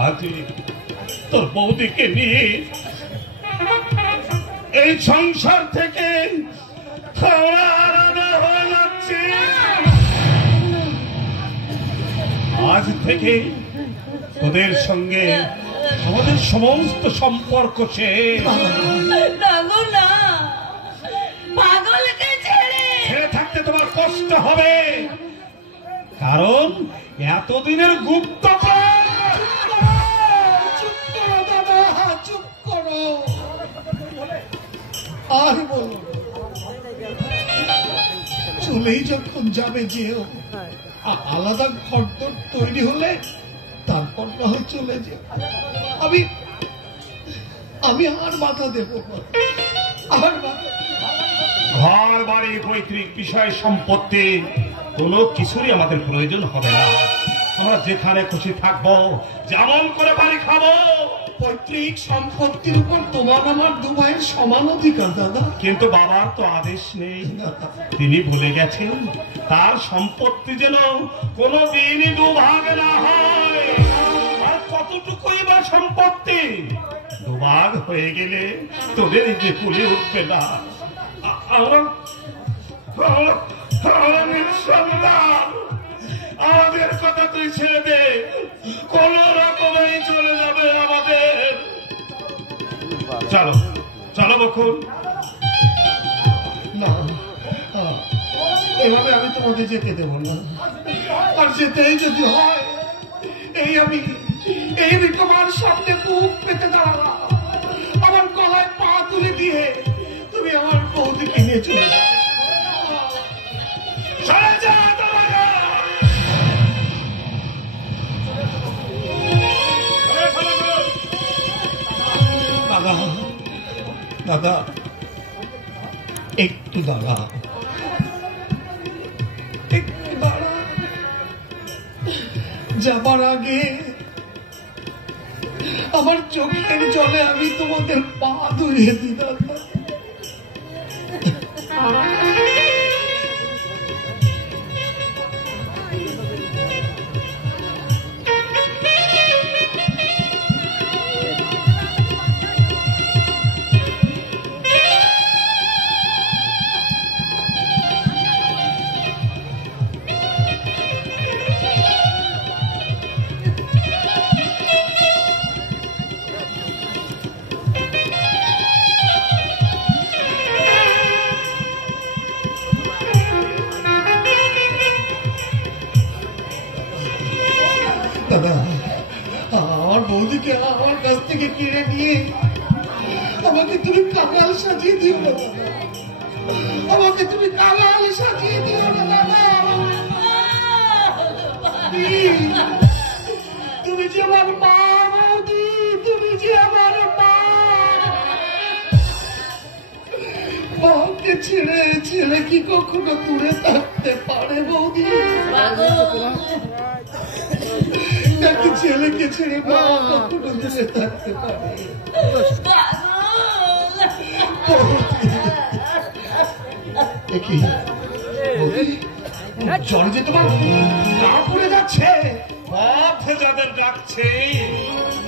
আজ তোর বৌদিকে নিয়ে এই সংসার থেকে আলাদা হয়ে যাচ্ছে। আজ থেকে তোদের সঙ্গে আমাদের সমস্ত সম্পর্ক শেষ। ছেড়ে থাকতে তোমার কষ্ট হবে, কারণ এতদিনের গুপ্ত আর বলো, চলেই যখন যাবে যেও, আলাদা ঘর তৈরি হলে তারপর না হয় চলে যেও। আমি আর বাধা দেব আর ঘর বাড়ি পৈতৃক বিষয় সম্পত্তি কোনো কিছুরই আমাদের প্রয়োজন হবে না। আমরা যেখানে খুশি থাকবো, যেমন করে বাড়ি খাবো। পৈতৃক সম্পত্তির উপর তোমার আমার দু ভাইয়ের সমান অধিকার দাদা। কিন্তু বাবার তো আদেশ নেই, তিনি বলে গেছেন তার সম্পত্তি যেন কোনো দিনই দুভাগ না হয়। আর কতটুকুই বা সম্পত্তি, দুভাগ হয়ে গেলে তোদের যে কুলে উঠবে না। আমাদের কথা তুই ছেড়ে দে, কোন রকমেই চলে যাবে আমাদের। চলো চলো বকুল। না, এভাবে আমি তোমাকে যেতে দেবো না। আর যেতেই যদি হয়, এই আমি তোমার সামনে বুক পেতে দাঁড়ালাম, আমার গলায় পা তুলে দিয়ে তুমি আমার বৌদিকে নিয়ে চলে যাও। দাদা দাদা একটু দাঁড়া, একটু দাঁড়া। যাবার আগে আমার চোখের জলে আমি তোমাদের পা ধুয়ে দিই দাদা। দাদা, আমার বৌদিকে আমার কাছ থেকে কিনে নিয়ে আমাকে তুমি কাঙাল সাজিয়ে দিও না দাদা, আমাকে তুমি কাঙাল সাজিয়ে দিও না দাদা। তুমি যে আমার মা বৌদি, তুমি যে আমার মা। মাকে ছেড়ে ছেলে কি কখনো দূরে থাকতে পারে বৌদি? নাকি ছেলেকে ছেড়ে মা কখনো দূরে থাকতে পারে? দেখি জল যে তোমার গা পড়ে যাচ্ছে। পথে যাদের ডাকছে,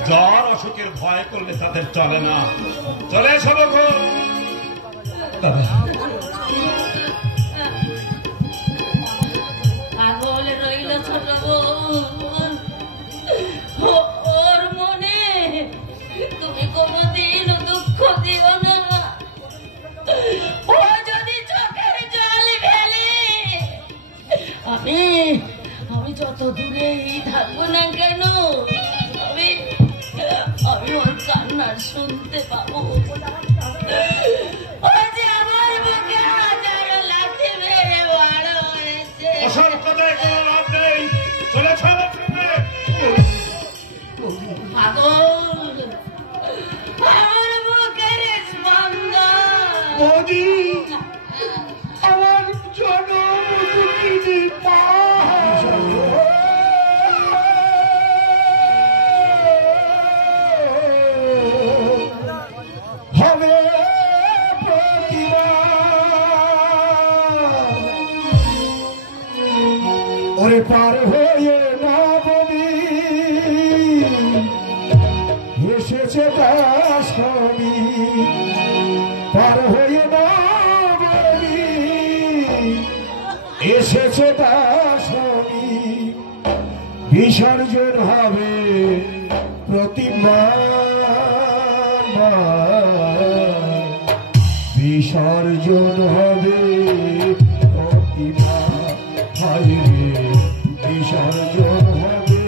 জ্বর অসুখের ভয় করলে তাদের চলে না। চলে এসো বকুল। পাগল রইল ছোট বোন, ওর মনে তুমি কোনদিন দুঃখ দিও না। ও যদি চোখের জল ফেলে, আমি যত দূরেই থাকবো না কেন, আমি ওর কান্নার শুনতে পাবো। ও যে আমার বুকে এসেছে দাসী পার হয়ে নবী এসেছে দাসী বিসর্জন হবে প্রতিমা বিসর্জন হবে প্রতিমা বিসর্জন হবে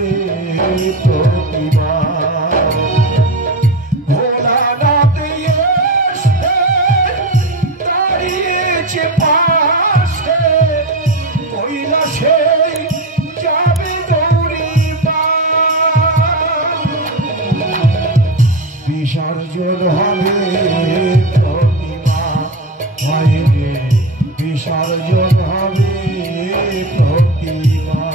প্রতিমা ভোলানাথ এসে দাঁড়িয়েছে পাশে কৈলাসে যাবে দৌড়িবা বিসর্জন হবে প্রতিমা বিসর্জন হবে প্রতিমা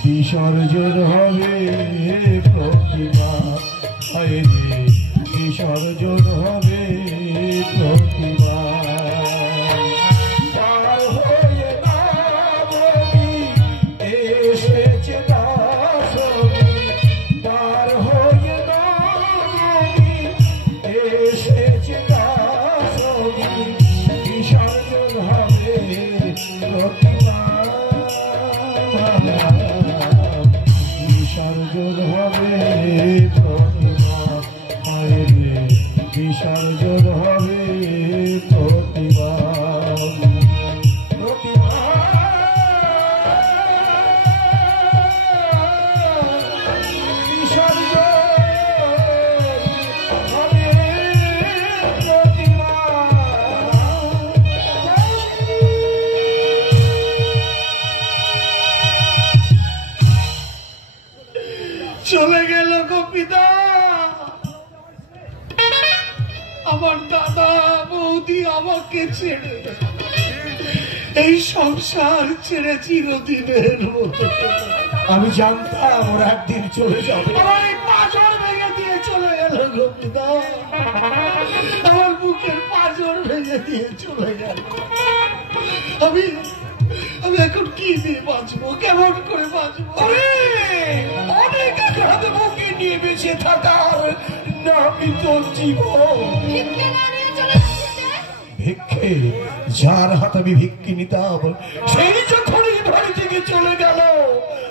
বিসর্জন হবে প্রতিমা বিসর্জন হবে প্রতিমা পার হয়ে নবী এসেছে দাসী পার হয়ে নবী এসেছে দাসী বিসর্জন হবে প্রতিমা বিসর্জন হবে প্রতিমা বিসর্জন হবে প্রতিমা প্রতিমা বিসর্জন হবে প্রতিমা চলে গেল গোপিতা আমার দাদা বৌদি আমাকে ছেড়ে এই সংসার ছেড়ে চিরদিনের মতো আমি জানতাম ওরা একদিন চলে যাবে আমার এই পাঁজর ভেঙে দিয়ে চলে গেল গোপিতা আমার বুকের পাঁজর ভেঙে দিয়ে চলে গেল আমি এখন কি দিয়ে বাঁচবো কেমন করে বাঁচবো অনেক হাতে বুকে নিয়ে বেঁচে থাকার নামই তো জীবন ভিক্ষে যার হাত আমি ভিক্ষে নিতাম সেই যখন এই বাড়ি থেকে চলে গেল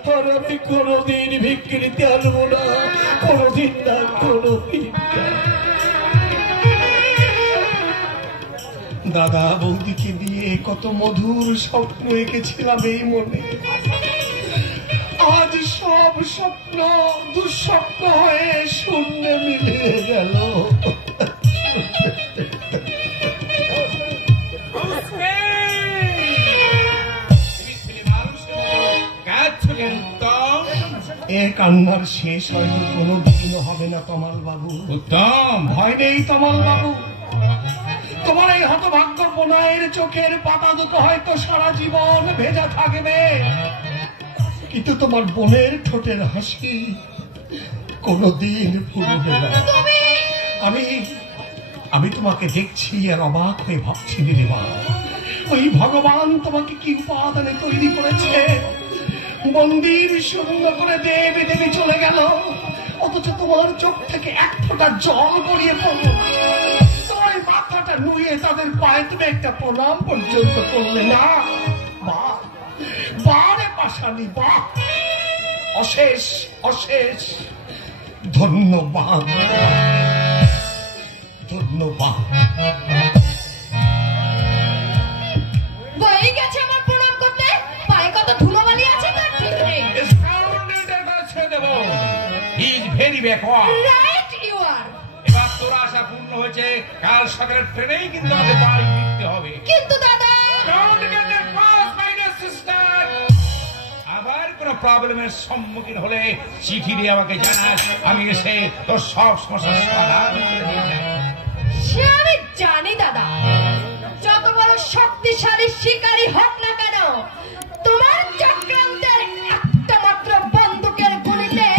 আর আমি কোনোদিন ভিক্ষে নিতে আনবো না কোনোদিন না কোনোদিন দাদা বৌদিকে দিয়ে কত মধুর স্বপ্ন এঁকেছিলাম এই মনে আজ সব স্বপ্ন দুঃস্বপ্ন হয়ে শূন্যে মিলিয়ে গেল এ কান্নার শেষ হয়তো কোনো দিন হবে না তমাল বাবু উত্তম ভয় নেই তমাল বাবু তোমার এই হতভাগ্য বোনাইয়ের চোখের পাতা দুটো হয়তো সারা জীবন ভেজা থাকবে কিন্তু তোমার বোনের ঠোঁটের হাসি কোনদিন ফুরবে না আমি তোমাকে দেখছি আর অবাক হয়ে ভাবছি নীলিমা ওই ভগবান তোমাকে কি উপাদানে তৈরি করেছে মন্দির শূন্য করে দেবী দেবী চলে গেল অথচ তোমার চোখ থেকে এক ফোঁটা জল গড়িয়ে পড়লো। তোমার মাথাটা নুয়ে তাদের পায়ে তুমি একটা প্রণাম পর্যন্ত করলে না। বাহ বারে পাশালি, বাহ, অশেষ অশেষ ধন্যবাদ, ধন্যবাদ। বই গেছে আমার প্রণাম করতে, পায়ে কত ধুলোবালি আছে তার ঠিক নেই। Right you are. এবার তোর আশা পূর্ণ হয়েছে, কাল সকালের ট্রেনেই কিন্তু আমাদের বাড়ি ফিরতে হবে। কিন্তু দাদা, আবার কোন প্রবলেমের সম্মুখীন হলে চিঠি দিয়ে আমাকে জানাস, আমি এসে তোর সব সমস্যার সমাধান করে দিই। সে আমি জানি দাদা, যত বড় শক্তিশালী শিকারী হোক না কেন, তোমার চক্রান্তের একটা মাত্র বন্দুকের গুলিতে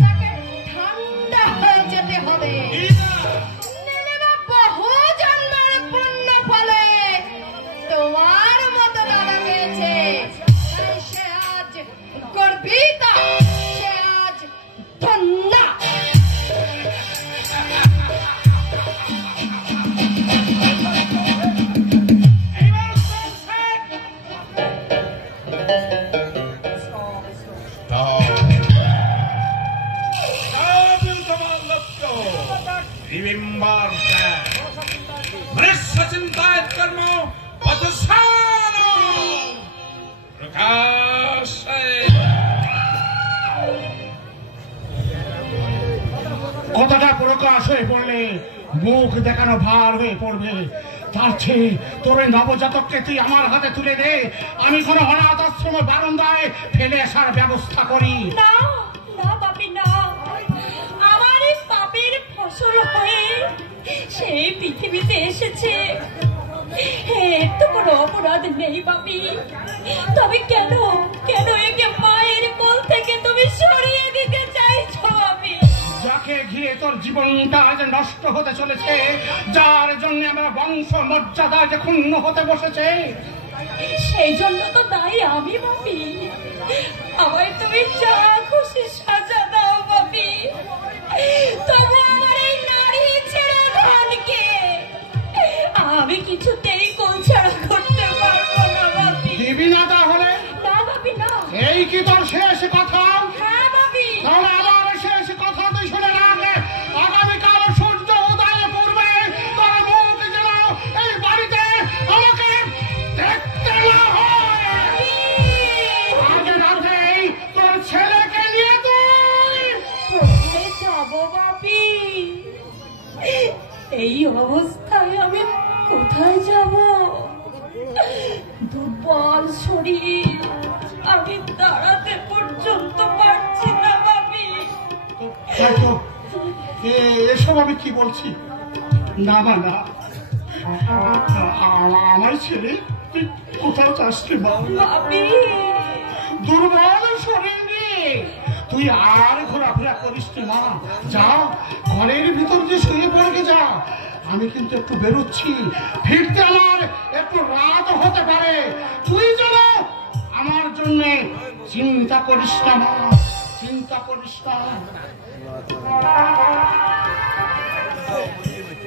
তাকে ঠান্ডা হয়ে যেতে হবে। বহু জন্মের পুণ্য ফলে তোমার মতো দাদা পেয়েছে, তাই সে আজ গর্বিত, সে আজ ধন্য। Remember that. Mrishya chintayat karmo patasano. Prakashay. কথাটা প্রকাশ হয়ে পড়লে মুখ দেখানো ভার হয়ে পড়বে। তার চেয়ে তোর ওই নবজাতককে তুই আমার হাতে তুলে দে, আমি কোনো অনাথ আশ্রমের বারান্দায় ফেলে আসার ব্যবস্থা করি। না না বাপি না, আমার এই পাপের ফসল হয়ে সেই পৃথিবীতে এসেছে, এর তো কোনো অপরাধ নেই বাপি। তবে কেন কেন একে মায়ের কোল থেকে তুমি সরিয়ে দিতে চাইছো? আমি যাকে ঘিরে তোর জীবনটা আজ নষ্ট হতে চলেছে, যার জন্য আমার বংশ মর্যাদা যে ক্ষুণ্ণ হতে বসেছে, সেই জন্য তো দায়ী আমি বাপি। আমায় তুমি যা খুশি সাজা দাও বাপি, তবু আমার এই নারী ছেড়ে ধনকে আমি কিছুতেই কোল ছাড়া করতে পারবো না বাপি। দিবি না তাহলে? না বাপি না। এই কি তোর শেষ কথা? হ্যাঁ বাপি। তাহলে আমার শেষ কথা তুই শুনে রাখ। আগামীকাল সূর্য উদয়ের পূর্বে তোর মুখ যেন এই বাড়িতে আমাকে দেখতে না হয়। আজ রাতেই তোর ছেলেকে নিয়ে তুই কোথায় যাবো বাপি? এই অবস্থায় আমি কোথায় যাব? দুর্বল শরীর, আমি দাঁড়াতে পর্যন্ত পারছি না বাপি। তাই তো এসব আমি কি বলছি? না না না, আমার ছেলে তুই কোথাও চাস রে বাপি দুর্বল শরীর নিয়ে তুই আর ঘোরাফেরা করিস না। যা ঘরের ভিতর যে শুয়ে পড়ে যা, আমি কিন্তু একটু বেরোচ্ছি, ফিরতে আমার একটু রাত হতে পারে। তুই যেন আমার জন্য চিন্তা করিস না মা, চিন্তা করিস না।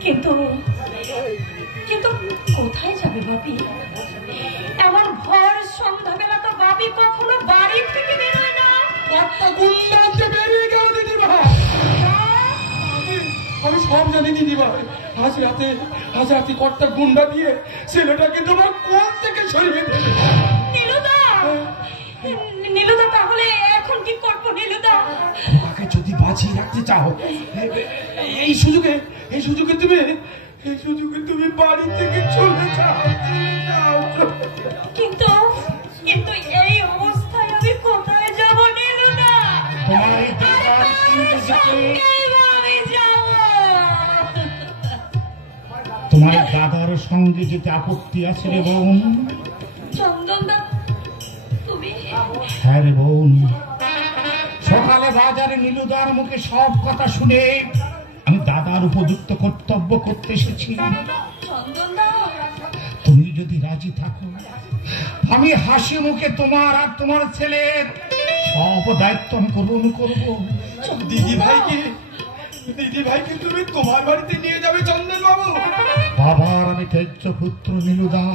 কিন্তু কিন্তু কোথায় যাবে বাপি? এমন ভোর সন্ধ্যাবেলা তো বাপি কখনো বাড়ি থেকে বেরোয় না। একটা গুন্ডা বেরিয়ে গেল দিদিমা। আমি সব জানি দিদিমা। আজ রাতে কর্তা গুন্ডা দিয়ে ছেলেটাকে তোমার কোন থেকে সরিয়ে দেবে। নীলুদা, নীলুদা তাহলে এখন কি করবো নীলুদা? তাকে যদি বাঁচিয়ে রাখতে চাও, এই সুযোগে তুমি বাড়ি থেকে চলে যাও। কিন্তু কিন্তু এই অবস্থায় আমি কোথায় যাব নীলুদা? তোমার দাদার সঙ্গে যেতে আপত্তি আছে রে বোন? চন্দনদা তুমি? হ্যাঁ রে বোন, সকালে বাজারে নীলুদার মুখে সব কথা শুনে আমি দাদার উপযুক্ত কর্তব্য করতে এসেছি। চন্দনদা তুমি যদি রাজি থাকো, আমি হাসি মুখে তোমার আর তোমার ছেলের সব দায়িত্ব আমি গ্রহণ করবো। দিদি ভাইকে তুমি তোমার বাড়িতে নিয়ে যাবে চন্দন বাবু? বাবার আমি তেজ্য পুত্র নীলুদা,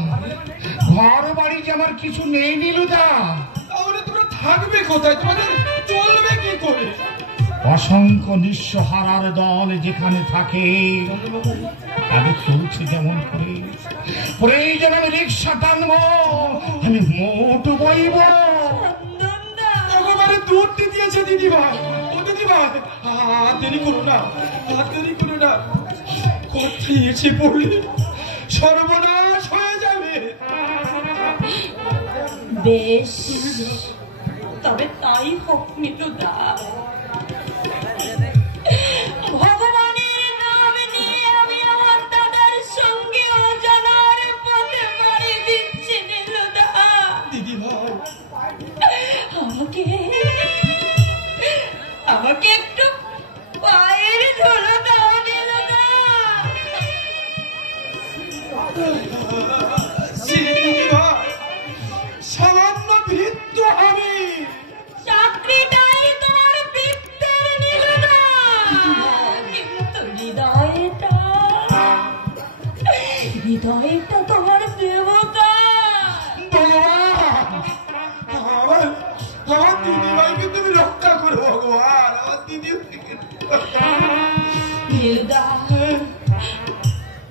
ঘর বাড়ি যে আমার কিছু নেই নীলুদা। তাহলে তোমরা থাকবে কোথায়? তোমাদের চলবে কি করে? অসংখ্য নিঃস্ব হারার দল যেখানে থাকে তাদের চলছে যেমন করে। প্রয়োজন আমি রিক্সা টানবো, আমি মোট বইব। একেবারে দুধ দিয়েছে দিদি ভাই। ও দিদি ভাই, হাত দেরি করো না, কোথায় এসে পড়লে সর্বনাশ হয়ে যাবে। বেশ, তবে তাই হোক মিতুদা। ভগবানের নাম নিয়ে আমি আমার দাদার সঙ্গে অজানার পথে পাড়ি দিচ্ছি নীলুদা। দিদি ভাই, আমাকে একটু পায়ের ধুলো দাও নীলুদা। দিদি ভাই, সামান্য ভিত্ত আমি। চাকরিটাই তোমার বৃত্তের নীলুদা, কিন্তু হৃদয়টা তোমার দেবতা। আমার দিদি ভাইকে তুমি রক্ষা করো ভগবান, আমার দিদি ভাইকে। নীলুদা,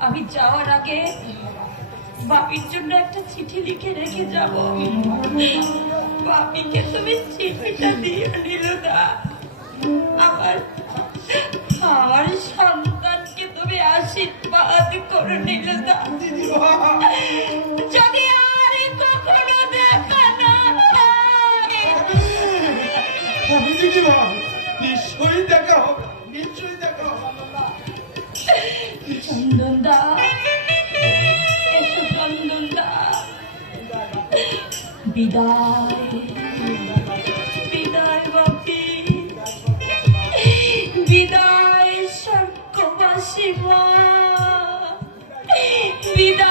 আমি যাওয়ার আগে বাপির জন্য একটা চিঠি লিখে রেখে যাব। বাপিকে তুমি চিঠিটা দিও নীলুদা। আমার সন্তানকে তুমি আশীর্বাদ করো নীলুদা। যদি আর কখনো দেখা না আমি দিদি ভাই, নিশ্চয়ই দেখা হবে। চন্দনদা, এসো চন্দনদা। বিদায় বাপি, বিদায় স্বর্গবাসী মা, বিদায়।